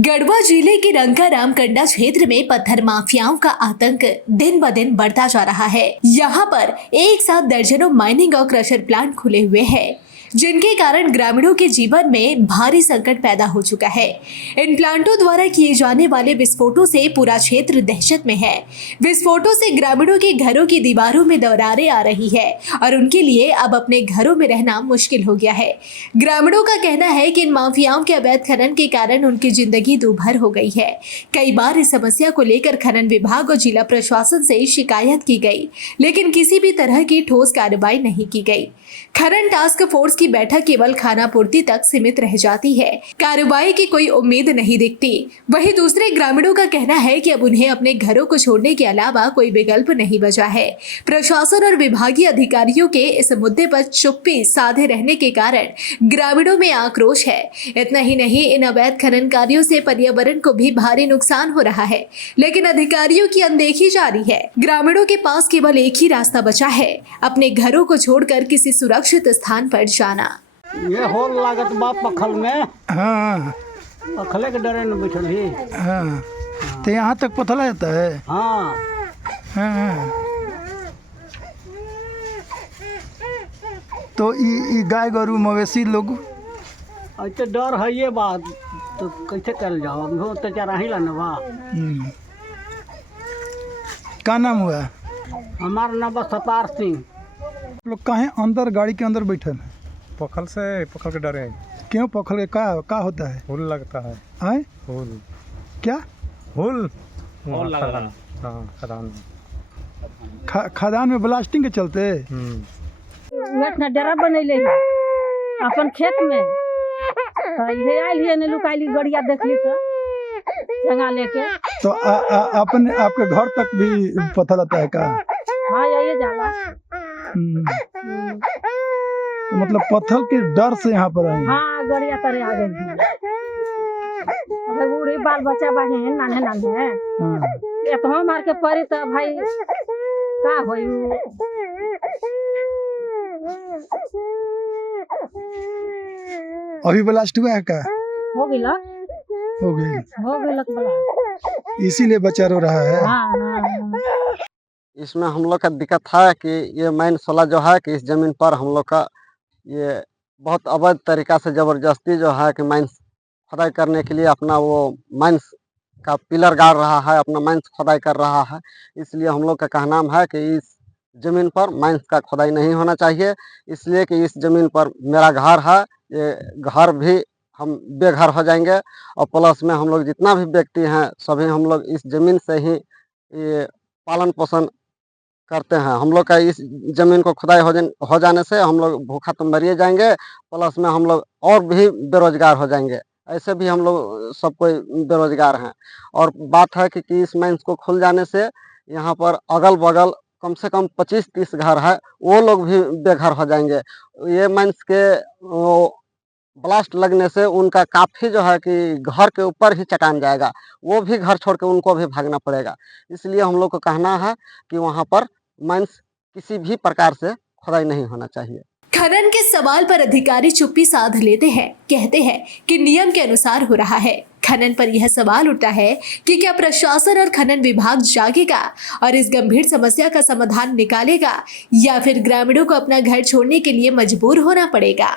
गढ़वा जिले के रंकाराम कंडा क्षेत्र में पत्थर माफियाओं का आतंक दिन ब दिन बढ़ता जा रहा है। यहाँ पर एक साथ दर्जनों माइनिंग और क्रशर प्लांट खुले हुए हैं, जिनके कारण ग्रामीणों के जीवन में भारी संकट पैदा हो चुका है। इन प्लांटों द्वारा किए जाने वाले विस्फोटों से पूरा क्षेत्र दहशत में है। विस्फोटों से ग्रामीणों के घरों की दीवारों में दरारें आ रही है और उनके लिए अब अपने घरों में रहना मुश्किल हो गया है। ग्रामीणों का कहना है कि इन माफियाओं के अवैध खनन के कारण उनकी जिंदगी दूभर हो गई है। कई बार इस समस्या को लेकर खनन विभाग और जिला प्रशासन से शिकायत की गई, लेकिन किसी भी तरह की ठोस कार्रवाई नहीं की गई। खनन टास्क फोर्स की बैठक केवल खानापूर्ति तक सीमित रह जाती है। कार्रवाई की कोई उम्मीद नहीं दिखती। वहीं दूसरे ग्रामीणों का कहना है कि अब उन्हें अपने घरों को छोड़ने के अलावा कोई विकल्प नहीं बचा है। प्रशासन और विभागीय अधिकारियों के इस मुद्दे पर चुप्पी साधे रहने के कारण ग्रामीणों में आक्रोश है। इतना ही नहीं, इन अवैध खनन कार्यों से पर्यावरण को भी भारी नुकसान हो रहा है, लेकिन अधिकारियों की अनदेखी जारी है। ग्रामीणों के पास केवल एक ही रास्ता बचा है, अपने घरों को छोड़कर किसी सुरक्षित स्थान पर जाना। ये होल लागत बा पखल में। हाँ पखले के डरे न बैठल ही। हाँ तो यहाँ तक पथला जाता है। हाँ हाँ तो ई गाय गरु मवेशी लोग ऐसे डर है ये बात, तो कैसे कर जाओ, हम तो चारा ही लाने बा। का नाम हुआ? हमारा नाम बा सतार सिंह। लोग काहे अंदर गाड़ी के अंदर बैठल है? पखल के डरे। क्यों पखल के का होता है? हुल लगता है। आए हुल क्या हुल खदान। हाँ खदान। खदान में ब्लास्टिंग के चलते इतना डेरा बनैले है अपन खेत में, तो ये आयल है ने लुकाइली गड़िया देखली तो जंगा लेके। तो अपने आपके घर तक भी पत्थर आता है का? हाँ ये जाला। तो मतलब पत्थर के डर से यहाँ पर आए। हाँ गड़िया करे आ गई। अगर बूढ़ी बाल बच्चा बाहे नाने नाने ये तो हम मार के पड़ी तो भाई का होई। अभी ब्लास्ट हुआ है का? हो गया ब्लास्ट, इसीलिए बचा रो रहा है। हाँ। इसमें हम लोग का दिक्कत है कि ये माइन सोला जो है कि इस जमीन पर हम लोग का ये बहुत अवैध तरीका से जबरदस्ती जो है कि माइंस खुदाई करने के लिए अपना वो माइंस का पिलर गाड़ रहा है, अपना माइंस खुदाई कर रहा है। इसलिए हम लोग का कहना है कि इस ज़मीन पर माइंस का खुदाई नहीं होना चाहिए, इसलिए कि इस ज़मीन पर मेरा घर है, ये घर भी हम बेघर हो जाएंगे और प्लस में हम लोग जितना भी व्यक्ति हैं सभी हम लोग इस ज़मीन से ही ये पालन पोषण करते हैं। हम लोग का इस ज़मीन को खुदाई हो जाने से हम लोग भूखा तो मरिए जाएंगे, प्लस में हम लोग और भी बेरोजगार हो जाएंगे। ऐसे भी हम लोग सब कोई बेरोजगार हैं। और बात है कि इस माइंस को खुल जाने से यहाँ पर अगल बगल कम से कम 25-30 घर है, वो लोग भी बेघर हो जाएंगे। ये माइंस के ब्लास्ट लगने से उनका काफ़ी जो है कि घर के ऊपर ही चटान जाएगा, वो भी घर छोड़ के उनको भी भागना पड़ेगा। इसलिए हम लोग को कहना है कि वहाँ पर माइंस किसी भी प्रकार से खुदाई नहीं होना चाहिए। खनन के सवाल पर अधिकारी चुप्पी साध लेते हैं, कहते हैं कि नियम के अनुसार हो रहा है। खनन पर यह सवाल उठता है कि क्या प्रशासन और खनन विभाग जागेगा और इस गंभीर समस्या का समाधान निकालेगा, या फिर ग्रामीणों को अपना घर छोड़ने के लिए मजबूर होना पड़ेगा।